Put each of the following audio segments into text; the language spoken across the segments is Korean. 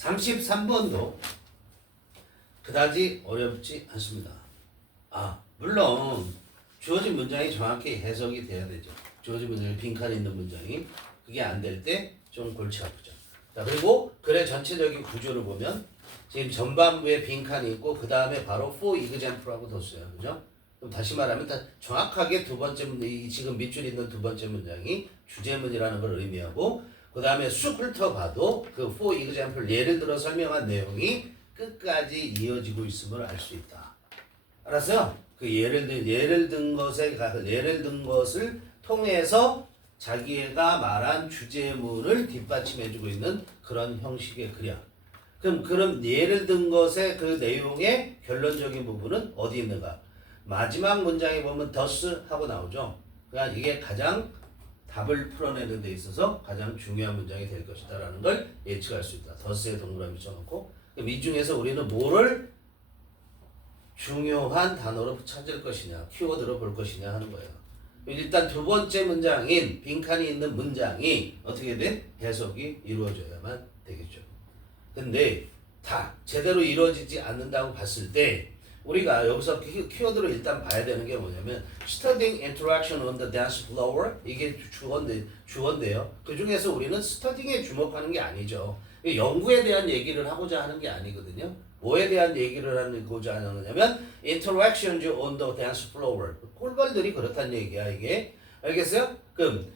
33번도 그다지 어렵지 않습니다. 물론 주어진 문장이 정확히 해석이 돼야 되죠. 주어진 문장이 빈칸이 있는 문장이 그게 안 될 때 좀 골치 아프죠. 자, 그리고 글의 전체적인 구조를 보면 지금 전반부에 빈칸이 있고 그 다음에 바로 for example하고 뒀어요. 그죠? 그럼 다시 말하면 정확하게 두 번째 지금 밑줄에 있는 두 번째 문장이 주제문이라는 걸 의미하고 그 다음에 쑥 훑어봐도 그 for example 예를 들어 설명한 내용이 끝까지 이어지고 있음을 알 수 있다. 알았어요? 그 예를 든 것을 통해서 자기가 말한 주제문을 뒷받침해주고 있는 그런 형식의 글이야. 그럼 예를 든 것의 그 내용의 결론적인 부분은 어디 있는가? 마지막 문장에 보면 thus 하고 나오죠. 그러니까 이게 가장 답을 풀어내는 데 있어서 가장 중요한 문장이 될 것이다 라는 걸 예측할 수 있다. thus에 동그라미 쳐놓고 그럼 이 중에서 우리는 뭐를 중요한 단어로 찾을 것이냐, 키워드로 볼 것이냐 하는 거예요. 일단 두 번째 문장인 빈칸이 있는 문장이 어떻게 된 해석이 이루어져야만 되겠죠. 근데 다 제대로 이루어지지 않는다고 봤을 때 우리가 여기서 키워드로 일단 봐야 되는 게 뭐냐면 studying interaction on the dance floor 이게 주어인데요. 그 중에서 우리는 studying에 주목하는 게 아니죠. 연구에 대한 얘기를 하고자 하는 게 아니거든요. 뭐에 대한 얘기를 하고자 하느냐면 interactions on the dance floor. 꿀벌들이 그렇다는 얘기야 이게. 알겠어요? 그럼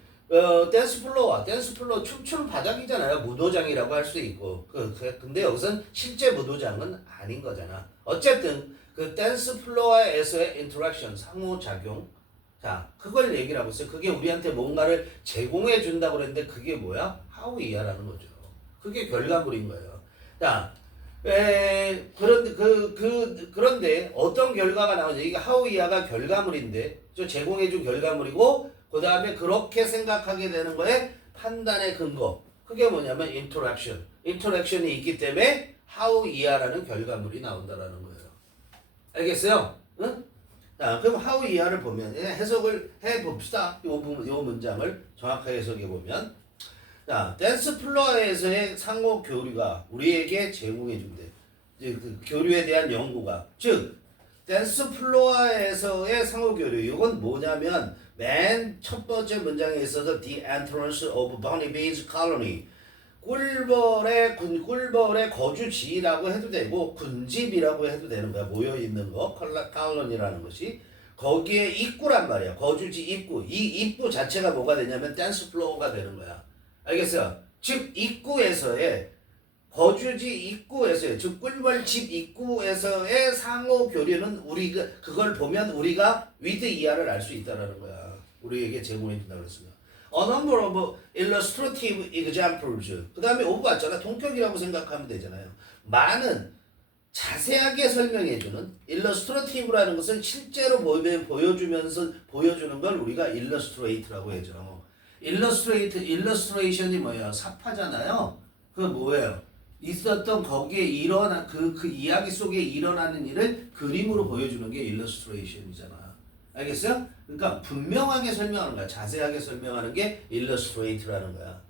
댄스 플로어 춤추는 바닥이잖아요. 무도장이라고 할 수 있고. 근데 여기서는 실제 무도장은 아닌 거잖아. 어쨌든 그 댄스 플로어에서의 인터랙션, 상호작용. 자, 그걸 얘기를 하고 있어요. 그게 우리한테 뭔가를 제공해 준다고 그랬는데 그게 뭐야? 하우이야라는 거죠. 그게 결과물인 거예요. 자, 그런데 어떤 결과가 나오냐? 이게 하우이야가 결과물인데, 제공해준 결과물이고, 그 다음에 그렇게 생각하게 되는 거에 판단의 근거. 그게 뭐냐면 인터랙션. 인터랙션이 있기 때문에 하우이야라는 결과물이 나온다라는 거예요. 알겠어요? 응? 자, 그럼 하우이야를 보면 해석을 해봅시다. 요 문장을 정확하게 해석해 보면. 자, 댄스 플로어에서의 상호 교류가 우리에게 제공해 준대. 그 교류에 대한 연구가. 즉, 댄스 플로어에서의 상호 교류. 이건 뭐냐면 맨 첫 번째 문장에 있어서 the entrance of Bunny Bee's colony. 꿀벌의 거주지라고 해도 되고 군집이라고 해도 되는 거야. 모여 있는 거. colony라는 것이. 거기에 입구란 말이야. 거주지 입구. 이 입구 자체가 뭐가 되냐면 댄스 플로어가 되는 거야. 알겠어요? 즉 입구에서의 거주지 입구에서의 즉 꿀벌 집 입구에서의 상호 교류는 우리가 그걸 보면 우리가 with 이하를 알 수 있다라는 거야. 우리에게 제공해 준다고 그랬습니다. A number of illustrative examples. 그 다음에 오브 왔잖아. 동격이라고 생각하면 되잖아요. 많은 자세하게 설명해주는 illustrative라는 것은 실제로 보여주는 걸 우리가 illustrate라고 하죠. illustration이 뭐예요? 사파잖아요. 그 뭐예요? 있었던 거기에 일어난 그 이야기 속에 일어나는 일을 그림으로 보여주는 게 illustration이잖아. 알겠어요? 그러니까 분명하게 설명하는 거야. 자세하게 설명하는 게 illustrate라는 거야.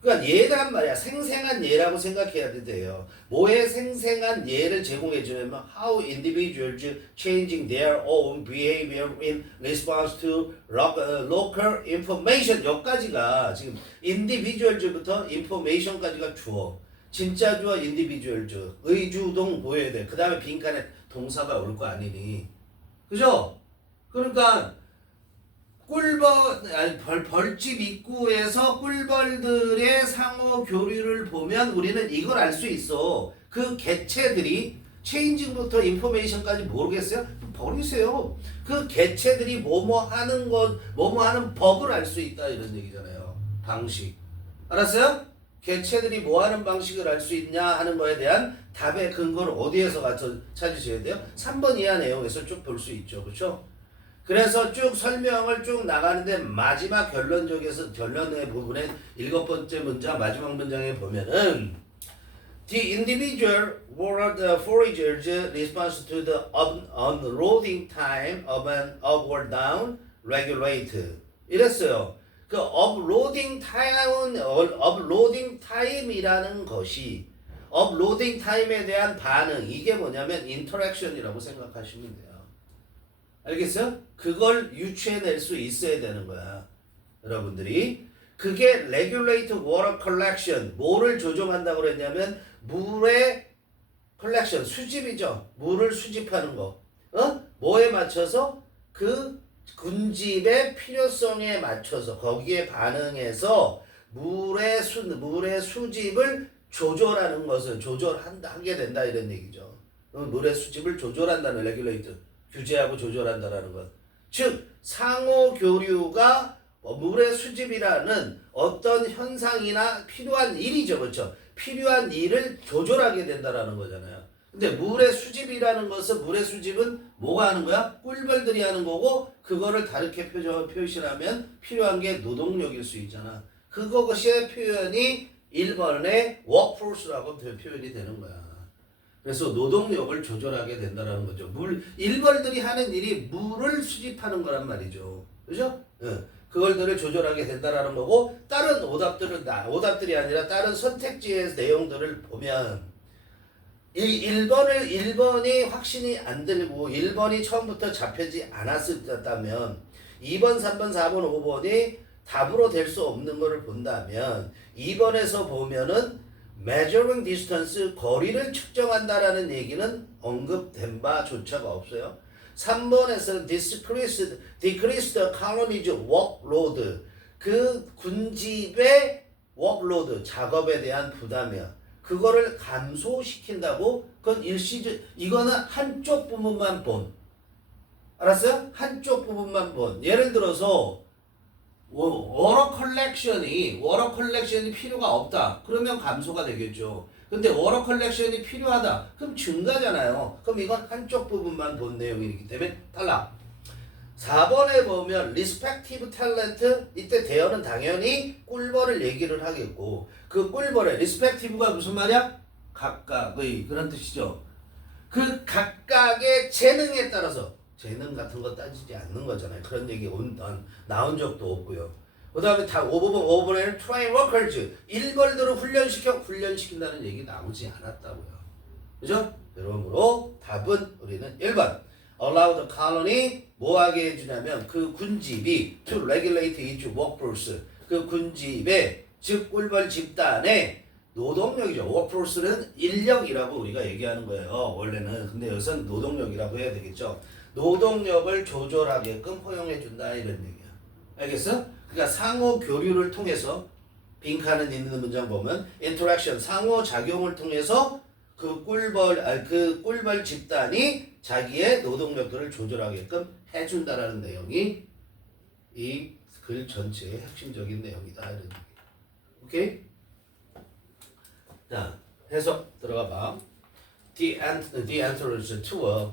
그러니까 예란 말이야. 생생한 예라고 생각해야 돼요. 뭐에 생생한 예를 제공해 주냐면 how individuals changing their own behavior in response to local information. 여기까지가 지금 individuals부터 information까지가 주어. 진짜 주어 individuals. 의주동 보여야 돼. 그 다음에 빈칸에 동사가 올 거 아니니. 그죠? 그러니까 벌집 입구에서 꿀벌들의 상호 교류를 보면 우리는 이걸 알 수 있어. 그 개체들이 체인징부터 인포메이션까지 모르겠어요? 버리세요. 그 개체들이 뭐뭐 하는 법을 알 수 있다 이런 얘기잖아요. 방식. 알았어요? 개체들이 뭐 하는 방식을 알 수 있냐 하는 거에 대한 답의 근거를 어디에서 가서 찾으셔야 돼요? 3번 이하 내용에서 쭉 볼 수 있죠. 그렇죠? 그래서 쭉 설명을 쭉 나가는데 마지막 결론의 부분에 7번째 문장 마지막 문장에 보면은 The individual were the foragers' response to the unloading time of an upward down regulate 이랬어요. 그 uploading time이라는 것이 업로딩 타임에 대한 반응 이게 뭐냐면 인터랙션이라고 생각하시면 돼요. 알겠어요? 그걸 유추해낼 수 있어야 되는 거야. 여러분들이 그게 regulate water collection 뭐를 조종한다고 그랬냐면 물의 collection 수집이죠. 물을 수집하는 거. 뭐에 맞춰서 그 군집의 필요성에 맞춰서 거기에 반응해서 물의 수집을 조절하는 것을 조절하게 된다 이런 얘기죠. 물의 수집을 조절한다는 레귤레이트 규제하고 조절한다라는 것. 즉 상호 교류가 물의 수집이라는 어떤 현상이나 필요한 일이죠, 그렇죠? 필요한 일을 조절하게 된다라는 거잖아요. 근데 물의 수집이라는 것은 물의 수집은 뭐가 하는 거야? 꿀벌들이 하는 거고 그거를 다르게 표시하면 필요한 게 노동력일 수 있잖아. 그것의 표현이 1번의 workforce라고 표현이 되는 거야. 그래서 노동력을 조절하게 된다는 거죠. 일벌들이 하는 일이 물을 수집하는 거란 말이죠. 그죠? 그걸들을 조절하게 된다는 거고 다른 오답들이 아니라 다른 선택지의 내용들을 보면 1번이 확신이 안 들고 1번이 처음부터 잡혀지 않았었다면 2번, 3번, 4번, 5번이 답으로 될 수 없는 것을 본다면 2번에서 보면은 measuring distance 거리를 측정한다라는 얘기는 언급된 바조차가 없어요. 3번에서 decrease the colony's workload 그 군집의 workload 작업에 대한 부담이야. 그거를 감소시킨다고 그건 일시적 이거는 한쪽 부분만 본 알았어요? 한쪽 부분만 본 예를 들어서 워터 컬렉션이 필요가 없다. 그러면 감소가 되겠죠. 근데 워터 컬렉션이 필요하다. 그럼 증가잖아요. 그럼 이건 한쪽 부분만 본 내용이기 때문에 탈락. 4번에 보면 respective talent 이때 대어는 당연히 꿀벌을 얘기를 하겠고 그 꿀벌의 respective가 무슨 말이야? 각각의 그런 뜻이죠. 그 각각의 재능에 따라서 재능 같은 거 따지지 않는 거잖아요. 그런 얘기 나온 적도 없고요. 그 다음에 5번에는 train workers 일벌들을 훈련시킨다는 얘기 나오지 않았다고요. 그죠? 여러분으로 답은 우리는 1번 allow the colony 뭐하게 해주냐면 그 군집이 to regulate its workforce 그 군집의 즉 꿀벌 집단의 노동력이죠. workforce는 인력이라고 우리가 얘기하는 거예요. 원래는. 근데 여기서는 노동력이라고 해야 되겠죠. 노동력을 조절하게끔 허용해준다 이런 얘기야. 알겠어? 그러니까 상호 교류를 통해서 빈칸은 있는 문장 보면 interaction 상호작용을 통해서 그 꿀벌 집단이 자기의 노동력들을 조절하게끔 해준다라는 내용이 이 글 전체의 핵심적인 내용이다. 이런 얘기. 오케이? 자, 해석 들어가 봐. The entrance to a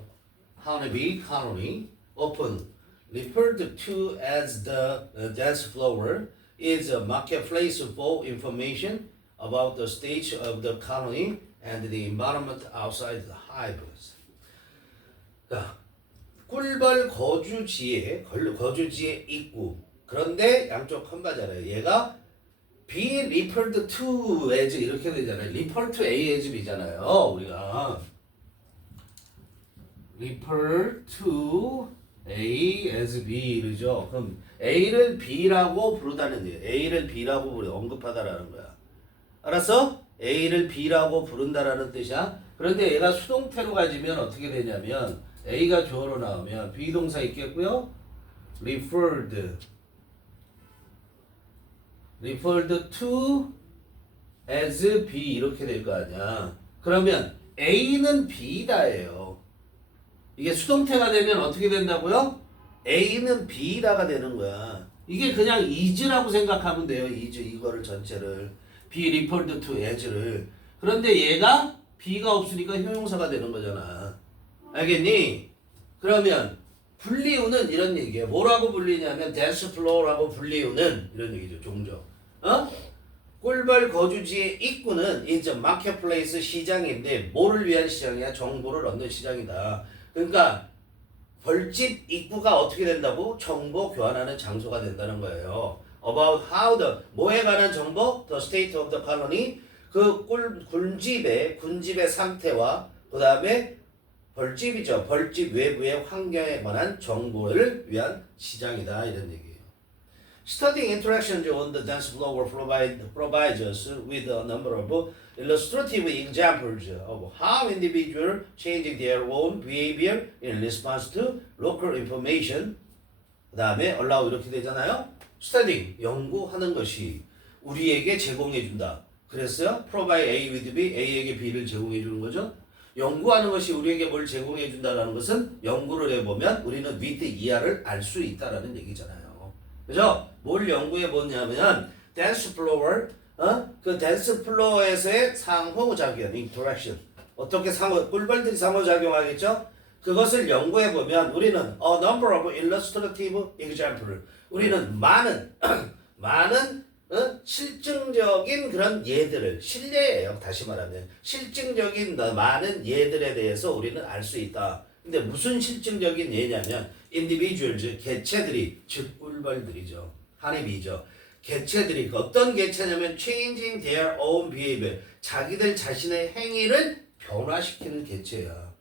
honeybee colony, often referred to as the dance floor, is a marketplace for information about the state of the colony and the environment outside the hives. 자, 꿀벌 거주지의 입구. 그런데 양쪽 컴바잖아요. 얘가 be referred to as 이렇게 되잖아요. refer to A as B잖아요. 우리가 refer to A as B 이러죠. 그럼 A를 B라고 부르다는 얘기예요. A를 B라고 언급하다라는 거야. 알았어? A를 B라고 부른다라는 뜻이야. 그런데 얘가 수동태로 가지면 어떻게 되냐면 A가 주어로 나오면 비동사 있겠고요. referred to as B 이렇게 될 거 아니야. 그러면 A는 B다예요. 이게 수동태가 되면 어떻게 된다고요? A는 B다가 되는 거야. 이게 그냥 is라고 생각하면 돼요. is 이거를 전체를 be referred to as를. 그런데 얘가 B가 없으니까 형용사가 되는 거잖아. 알겠니? 그러면 불리우는 이런 얘기예요. 뭐라고 불리냐면 dance floor라고 불리우는 이런 얘기죠. 종종. 꿀벌 거주지의 입구는 is a marketplace 시장인데 뭐를 위한 시장이야? 정보를 얻는 시장이다. 그러니까 벌집 입구가 어떻게 된다고? 정보 교환하는 장소가 된다는 거예요. About how the 뭐에 관한 정보? The state of the colony 군집의 상태와 그 다음에 벌집이죠. 벌집 외부의 환경에 관한 정보를 위한 시장이다 이런 얘기예요. Studying interactions on the dance floor provides us with a number of illustrative examples of how individuals changing their own behavior in response to local information. 그 다음에 allow 이렇게 되잖아요. Studying, 연구하는 것이 우리에게 제공해준다. 그랬어요? Provide A with B, A에게 B를 제공해주는 거죠. 연구하는 것이 우리에게 뭘 제공해준다는 것은 연구를 해보면 우리는 with 이하를 알 수 있다라는 얘기잖아요. 그죠? 뭘 연구해보냐면 댄스 플로어, 그 댄스 플로어에서의 상호작용, interaction. 어떻게 꿀벌들이 상호작용하겠죠? 그것을 연구해보면 우리는 a number of illustrative example. 우리는 많은 실증적인 그런 예들을, 실례예요. 다시 말하면 실증적인 많은 예들에 대해서 우리는 알 수 있다. 근데 무슨 실증적인 예냐면 individuals, 개체들이, 즉 꿀벌들이죠. 하니비죠. 개체들이 어떤 개체냐면 changing their own behavior, 자기들 자신의 행위를 변화시키는 개체야.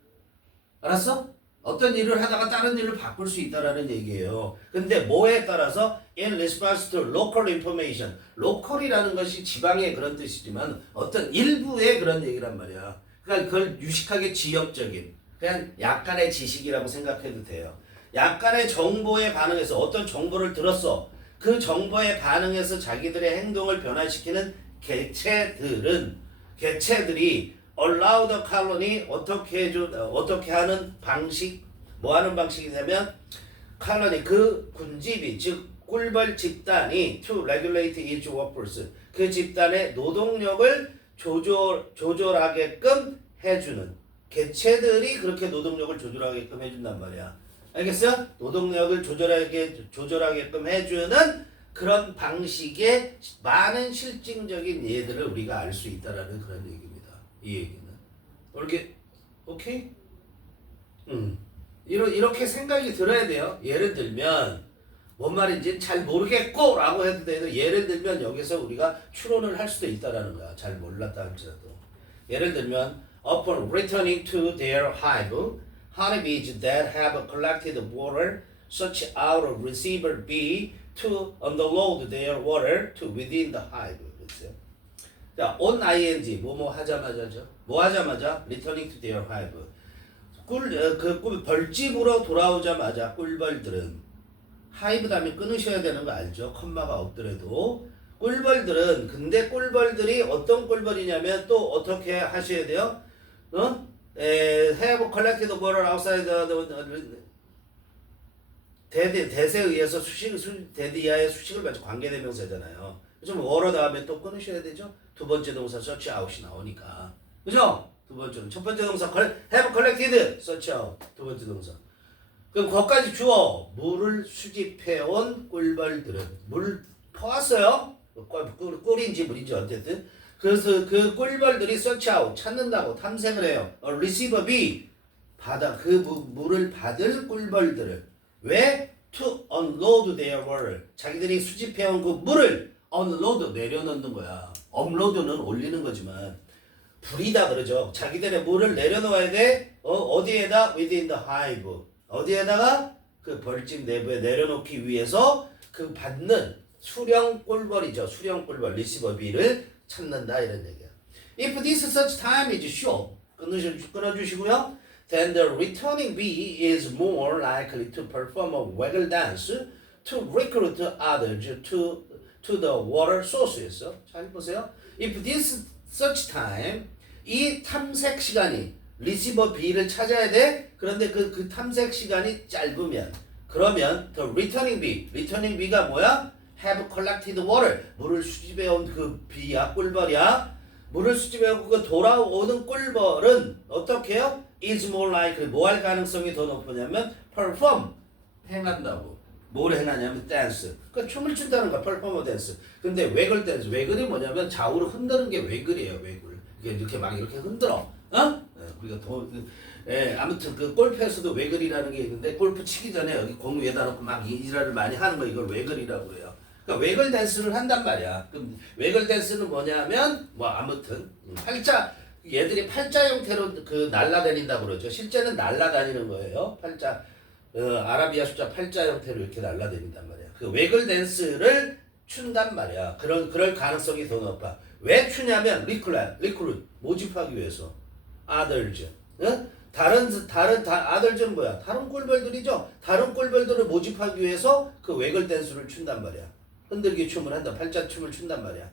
알았어? 어떤 일을 하다가 다른 일을 바꿀 수 있다라는 얘기예요. 근데 뭐에 따라서 in response to local information. local이라는 것이 지방의 그런 뜻이지만 어떤 일부의 그런 얘기란 말이야. 그러니까 그걸 유식하게 지역적인 그냥 약간의 지식이라고 생각해도 돼요. 약간의 정보에 반응해서 어떤 정보를 들었어. 그 정보에 반응해서 자기들의 행동을 변화시키는 개체들이 allow the colony 어떻게 하는 방식, 뭐 하는 방식이냐면 colony 그 군집이 즉 꿀벌 집단이 to regulate its workforce 그 집단의 노동력을 조절하게끔 해주는 개체들이 그렇게 노동력을 조절하게끔 해준단 말이야. 알겠어요? 노동력을 조절하게끔 해주는 그런 방식의 많은 실증적인 예들을 우리가 알 수 있다라는 그런 얘기입니다. 이 얘기는 이렇게 오케이? 이렇게 생각이 들어야 돼요. 예를 들면 뭔 말인지 잘 모르겠고 라고 해도 돼도 예를 들면 여기서 우리가 추론을 할 수도 있다라는 거야. 잘 몰랐다 할지라도. 예를 들면 upon returning to their hive, honeybees that have collected water search out a receiver bee to unload their water to within the hive. 그랬어요. 자, on ing 뭐뭐 하자마자죠. 뭐 하자마자 returning to their hive. 벌집으로 돌아오자마자 꿀벌들은 하이브 다음에 끊으셔야 되는 거 알죠? 컴마가 없더라도 꿀벌들은 근데 꿀벌들이 어떤 꿀벌이냐면 또 어떻게 하셔야 돼요? have collected water outside 대세에 의해서 대대 이하의 수식을 가지고 관계대명사잖아요. 좀 water 다음에 또 끊으셔야 되죠? 두 번째 동사 search out이 나오니까. 그죠? 두 번째는 첫 번째 동사 have collected search out 두 번째 동사. 그럼 거기까지 주어 물을 수집해온 꿀벌들은 물 퍼왔어요. 꿀인지 물인지 어쨌든. 그래서 그 꿀벌들이 search out 찾는다고 탐색을 해요. receiver B 받아 그 물을 받을 꿀벌들을 왜 to unload their water 자기들이 수집해온 그 물을 unload 내려놓는 거야. upload는 올리는 거지만 불이다 그러죠. 자기들의 물을 내려놓아야 돼. 어디에다 within the hive 어디에다가 그 벌집 내부에 내려놓기 위해서 그 받는 수령 꿀벌이죠. 수령 꿀벌 리시버 B를 찾는다 이런 얘기야. If this such time is short 끊어주시고요. Then the returning bee is more likely to perform a waggle dance to recruit others to the water sources. 잘 보세요. If this such time 이 탐색 시간이 리시버 B를 찾아야 돼. 그런데 그 탐색 시간이 짧으면 그러면 the returning B가 뭐야? have collected water 물을 수집해온 그 B야 꿀벌이야. 물을 수집해오고 그 돌아오는 꿀벌은 어떻게 해요? is more likely 뭐 할 가능성이 더 높으냐면 perform 행한다고. 뭘 행하냐면 dance. 그러니까 춤을 춘다는 거야. perform dance. 근데 waggle dance. waggle이 뭐냐면 좌우로 흔드는 게 wagle이에요. waggle. 이렇게 막 이렇게 흔들어. 우리가 아무튼 그 골프에서도 웨글이라는 게 있는데 골프 치기 전에 여기 공 위에다 놓고 막 일화를 많이 하는 거 이걸 웨글이라고 그래요. 그러니까 웨글 댄스를 한단 말이야. 그럼 웨글 댄스는 뭐냐면 뭐 아무튼 팔자 얘들이 팔자 형태로 그 날아다닌다고 그러죠. 실제는 날아다니는 거예요. 팔자 아라비아 숫자 팔자 형태로 이렇게 날아다닌단 말이야. 그 웨글 댄스를 춘단 말이야. 그럴 가능성이 더 높아. 왜 추냐면 리크룻 모집하기 위해서. 아들즈. 응? 아들즈는 뭐야? 다른 꿀벌들이죠. 다른 꿀벌들을 모집하기 위해서 그 웨글 댄스를 춘단 말이야. 흔들기 춤을 한다. 팔자 춤을 춘단 말이야.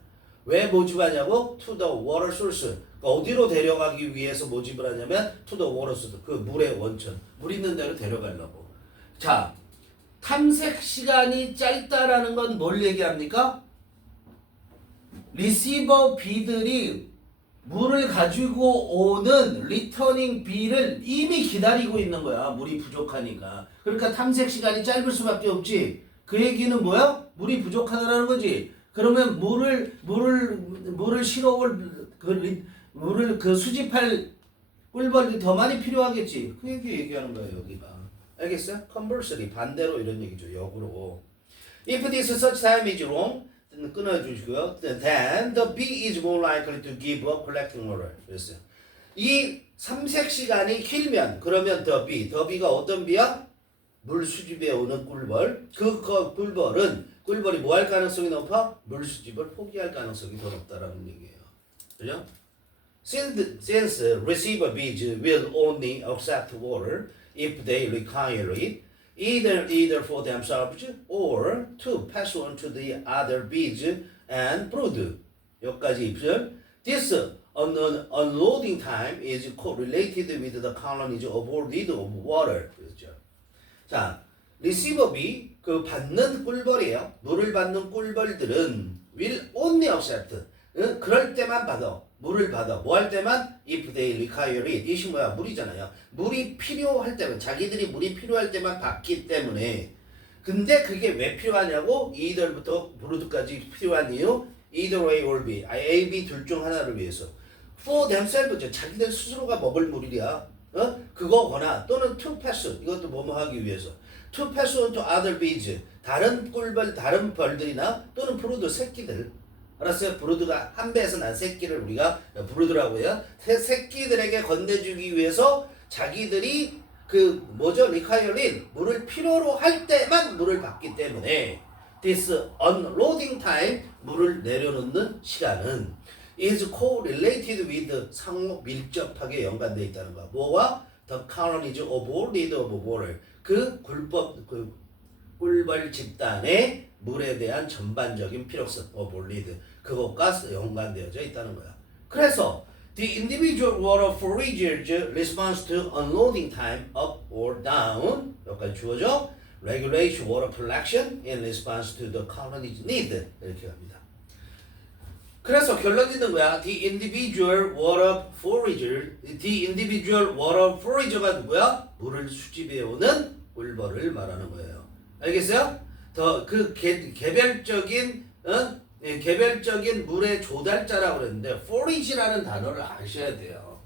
왜 모집하냐고? To the water source. 어디로 데려가기 위해서 모집을 하냐면 to the water source. 그 물의 원천. 물 있는 데로 데려가려고. 자, 탐색 시간이 짧다라는 건 뭘 얘기합니까? 리시버 비들이 물을 가지고 오는 리터닝 비를 이미 기다리고 있는 거야. 물이 부족하니까. 그러니까 탐색 시간이 짧을 수밖에 없지. 그 얘기는 뭐야? 물이 부족하다라는 거지. 그러면 물을 실어올 물을 수집할 꿀벌이 더 많이 필요하겠지. 그 얘기하는 거예요, 여기가. 알겠어요? Conversely 반대로 이런 얘기죠. 역으로. If this such time is wrong, 끊어주시고요. Then the bee is more likely to give up collecting water. 그랬어요. 이 삼색 시간이 길면 그러면 the bee가 어떤 비야? 물 수집에 오는 꿀벌. 꿀벌이 뭐 할 가능성이 높아? 물 수집을 포기할 가능성이 더 높다라는 얘기예요. 그죠? Since receiver bees will only accept water if they require it, either for themselves or to pass on to the other bees and brood. 여기까지 입술. This unloading time is correlated with the colony's overall need of water. 그렇죠. 자, receiver bee 그 받는 꿀벌이에요. 물을 받는 꿀벌들은 will only accept. 그럴 때만 받아. 물을 받아. 뭐 할 때만? If they require it. 이것이 뭐야? 물이잖아요. 물이 필요할 때만, 자기들이 물이 필요할 때만 받기 때문에. 근데 그게 왜 필요하냐고? either부터 brood까지 필요한 이유? either A or B. A, B 둘 중 하나를 위해서. for themselves. 자기들 스스로가 먹을 물이야. 그거거나 또는 to pass. 이것도 뭐뭐 하기 위해서. to pass on to other bees. 다른 꿀벌, 다른 벌들이나 또는 brood 새끼들. 알았어요? 브루드가 한 배에서 난 새끼를 우리가 브루드라고 해요. 새끼들에게 건네주기 위해서 자기들이 리콰이어린 물을 필요로 할 때만 물을 받기 때문에 this unloading time 물을 내려놓는 시간은 is correlated with 상호 밀접하게 연관되어 있다는 거야. 뭐와? The colonies of need of water. 꿀벌 집단의 물에 대한 전반적인 필요성 of need. 그것과 연관되어져 있다는 거야. 그래서 the individual water foragers response to unloading time up or down 여기까지 주어져 regulate water collection in response to the colony's need 이렇게 합니다. 그래서 결론 짓는 거야. The individual water forager가 누구야? 물을 수집해 오는 꿀벌을 말하는 거예요. 알겠어요? 개별적인 물의 조달자라고 그랬는데 forage라는 단어를 아셔야 돼요.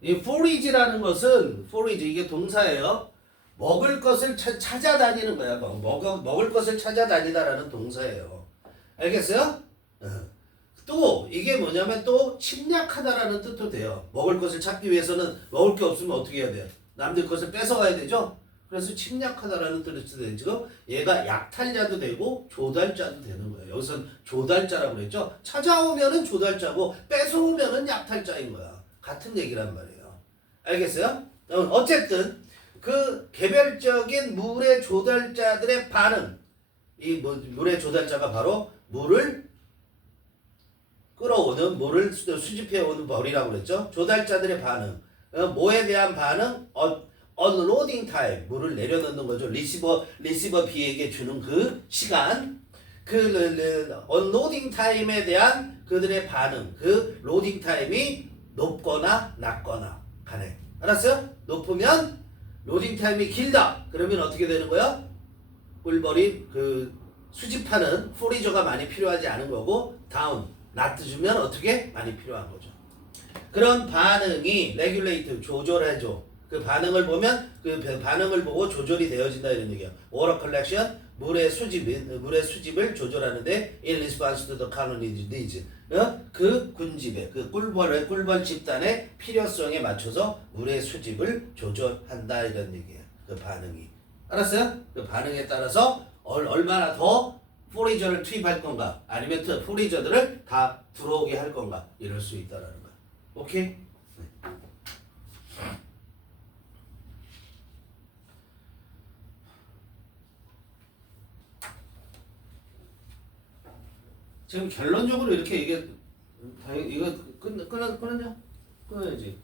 이 forage라는 것은 이게 동사예요. 먹을 것을 찾아다니는 거야. 먹을 것을 찾아다니다라는 동사예요. 알겠어요? 또 이게 뭐냐면 또 침략하다라는 뜻도 돼요. 먹을 것을 찾기 위해서는 먹을 게 없으면 어떻게 해야 돼요? 남들 것을 뺏어가야 되죠? 그래서 침략하다라는 뜻도 되죠. 얘가 약탈자도 되고 조달자도 되는 거예요. 여기서는 조달자라고 그랬죠. 찾아오면은 조달자고 뺏어오면은 약탈자인 거야. 같은 얘기란 말이에요. 알겠어요? 어쨌든 그 개별적인 물의 조달자들의 반응, 물의 조달자가 바로 물을 끌어오는, 물을 수집해오는 벌이라고 그랬죠. 조달자들의 반응, 뭐에 대한 반응? unloading time, 물을 내려놓는 거죠. 리시버 B에게 주는 그 시간, unloading time에 대한 그들의 반응, loading time이 높거나 낮거나 간에. 알았어요? 높으면 로딩 타임이 길다. 그러면 어떻게 되는 거야? 꿀벌이 수집하는 포리저가 많이 필요하지 않은 거고, 다운, 낮으면 어떻게? 많이 필요한 거죠. 그런 반응이 레귤레이트, 조절해줘. 그 반응을 보면 그 반응을 보고 조절이 되어진다 이런 얘기야. water collection 물의 수집을 조절하는데 in response to the colony needs. 그 군집의 그 꿀벌 집단의 필요성에 맞춰서 물의 수집을 조절한다 이런 얘기야. 그 반응이. 알았어요? 그 반응에 따라서 얼마나 더 포리저를 투입할 건가 아니면 포리저들을 다 들어오게 할 건가 이럴 수 있다라는 거야. 오케이? 네. 지금 결론적으로 이렇게 이게 이거 끊었냐? 끊어야지.